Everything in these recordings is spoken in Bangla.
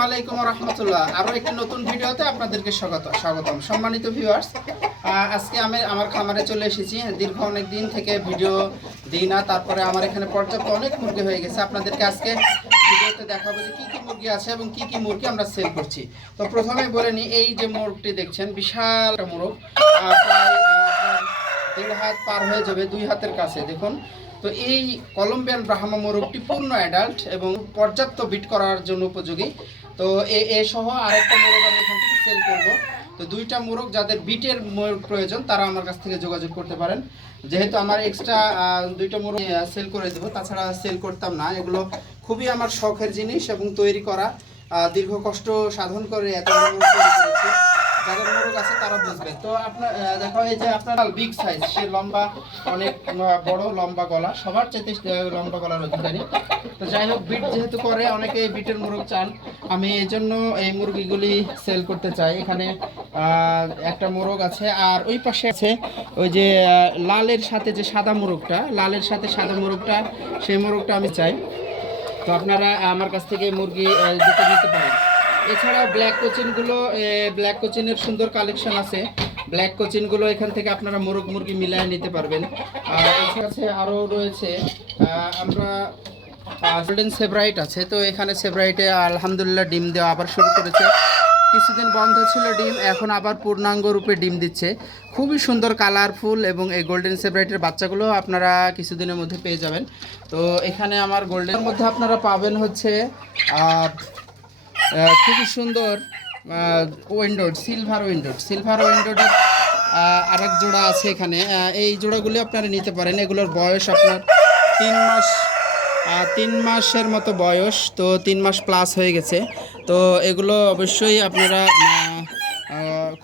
আসসালামু আলাইকুম রাহমাতুল্লাহ। আরো একটি নতুন ভিডিওতে আপনাদেরকে স্বাগতম। সম্মানিত ভিউয়ার্স, আজকে আমি আমার খামারে চলে এসেছি। দীর্ঘ অনেক দিন থেকে ভিডিও দিই না, তারপরে আমার এখানে পর্যাপ্ত অনেক মুরগি হয়ে গেছে। আপনাদেরকে আজকে ভিডিওতে দেখাবো যে কি কি মুরগি আছে এবং কি কি মুরগি আমরা সেল করছি। তো প্রথমে বলে নিই, এই যে মোরগটি দেখছেন, বিশাল একটা মোরগ, প্রায় 1.5 হাত পার হয়ে যাবে, 2 হাতের কাছে দেখুন। তো এই কলম্বিয়ান ব্রাহ্মা মোরগটি পূর্ণ অ্যাডাল্ট এবং পর্যাপ্ত বিট করার জন্য উপযোগী। তো এ সহ আরেকটা মোরগ আমি এখান থেকে সেল করব। তো দুইটা মোরগ যাদের বিটের মোরগ প্রয়োজন তারা আমার কাছ থেকে যোগাযোগ করতে পারেন। যেহেতু আমার এক্সট্রা দুইটা মোরগ সেল করে দেবো, তাছাড়া সেল করতাম না। এগুলো খুবই আমার শখের জিনিস এবং তৈরি করা, দীর্ঘ কষ্ট সাধন করে এত মোরগ তৈরি করেছি। যাদের মোরগ আছে তারা বুঝবে। তো আপনার দেখো, এই যে আপনার বিগ সাইজ, সে লম্বা, অনেক বড় লম্বা গলা, সবার চাইতে লম্বা গলার অধিকারী। তো যাই হোক, বিট যেহেতু করে, অনেকে এই বিটের মোরগ চান, আমি এই জন্য এই মুরগিগুলি সেল করতে চাই। এখানে একটা মোরগ আছে, আর ওই পাশে আছে ওই যে লালের সাথে যে সাদা মোরগটা, লালের সাথে সাদা মোরগটা, সেই মোরগটা আমি চাই। তো আপনারা আমার কাছ থেকে মুরগি দুটো নিতে পারেন। এছাড়াও ব্ল্যাক কোচিনের সুন্দর কালেকশন আছে। ব্ল্যাক কোচিনগুলো এখান থেকে আপনারা মোরগ মুরগি মিলিয়ে নিতে পারবেন। এছাড়া আরও রয়েছে আমরা গোল্ডেন সেব্রাইট আছে। তো এখানে সেব্রাইটে আলহামদুলিল্লাহ ডিম দেওয়া আবার শুরু করেছে। কিছুদিন বন্ধ ছিল ডিম, এখন আবার পূর্ণাঙ্গ রূপে ডিম দিচ্ছে। খুবই সুন্দর কালারফুল, এবং এই গোল্ডেন সেব্রাইটের বাচ্চাগুলো আপনারা কিছুদিনের মধ্যে পেয়ে যাবেন। তো এখানে আমার গোল্ডেনের মধ্যে আপনারা পাবেন হচ্ছে খুবই সুন্দর সিলভার উইন্ডোডের আরেক জোড়া আছে এখানে। এই জোড়াগুলি আপনারা নিতে পারেন। এগুলোর বয়স আপনার 3 মাসের মতো বয়স, তো 3 মাস প্লাস হয়ে গেছে। তো এগুলো অবশ্যই আপনারা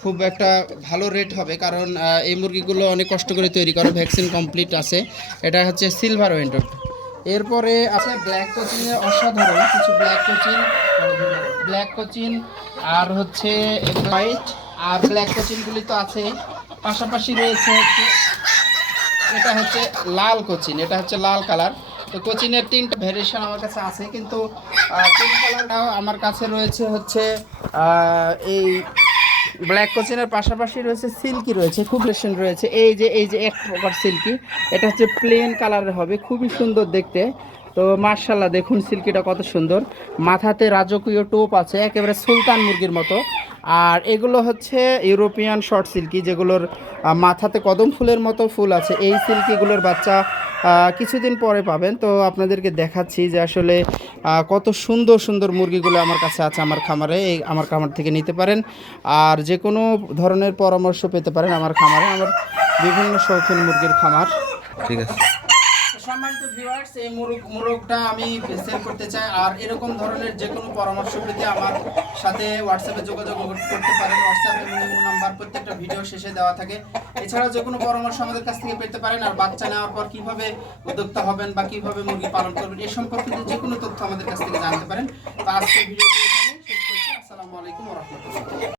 খুব একটা ভালো রেট হবে, কারণ এই মুরগিগুলো অনেক কষ্ট করে তৈরি করে, ভ্যাকসিন কমপ্লিট আছে। এটা হচ্ছে সিলভার উইন্ডোড। এরপরে আছে ব্ল্যাক কোচিনের অসাধারণ কিছু ব্ল্যাক কোচিন আর হচ্ছে হোয়াইট, আর ব্ল্যাক কোচিনগুলি তো আছেই, পাশাপাশি রয়েছে এটা হচ্ছে লাল কোচিন, এটা হচ্ছে লাল কালার। তো কোচিনের 3টা ভ্যারিয়েশন আমার কাছে আছে, কিন্তু 3 কালারটাও আমার কাছে রয়েছে হচ্ছে এই ব্ল্যাক কোচিনের পাশাপাশি রয়েছে সিল্কি, রয়েছে খুব রেশন রয়েছে। এই যে এক প্রকার সিল্কি, এটা হচ্ছে প্লেন কালারের হবে, খুবই সুন্দর দেখতে। তো মার্শাল্লাহ, দেখুন সিল্কিটা কত সুন্দর, মাথাতে রাজকীয় টোপ আছে, একেবারে সুলতান মুরগির মতো। আর এগুলো হচ্ছে ইউরোপিয়ান শর্ট সিল্কি, যেগুলোর মাথাতে কদম ফুলের মতো ফুল আছে। এই সিল্কিগুলোর বাচ্চা কিছুদিন পরে পাবেন। তো আপনাদেরকে দেখাচ্ছি যে আসলে কত সুন্দর সুন্দর মুরগিগুলো আমার কাছে আছে আমার খামারে। আমার খামার থেকে নিতে পারেন, আর যে কোনো ধরনের পরামর্শ পেতে পারেন আমার খামারে। আমার বিভিন্ন শৌখিন মুরগির খামার। ঠিক আছে। সম্মানিত ভিউয়ার্স, এই মোরগটা আমি সেল করতে চাই, আর এরকম ধরনের যে কোনো পরামর্শ পেতে আমার সাথে হোয়াটসঅ্যাপে যোগাযোগ করতে পারেন। হোয়াটসঅ্যাপ এবং ইমো নাম্বার প্রত্যেকটা ভিডিও শেষে দেওয়া থাকে। এছাড়াও যে কোনো পরামর্শ আমাদের কাছ থেকে পেতে পারেন। আর বাচ্চা নেওয়ার পর কীভাবে উদ্যোক্তা হবেন বা কীভাবে মুরগি পালন করবেন, এ সম্পর্কিত যে কোনো তথ্য আমাদের কাছ থেকে জানতে পারেন। তো আজকের ভিডিওটি এখানে শেষ করছি। আসসালামু আলাইকুম ওয়া রাহমাতুল্লাহ।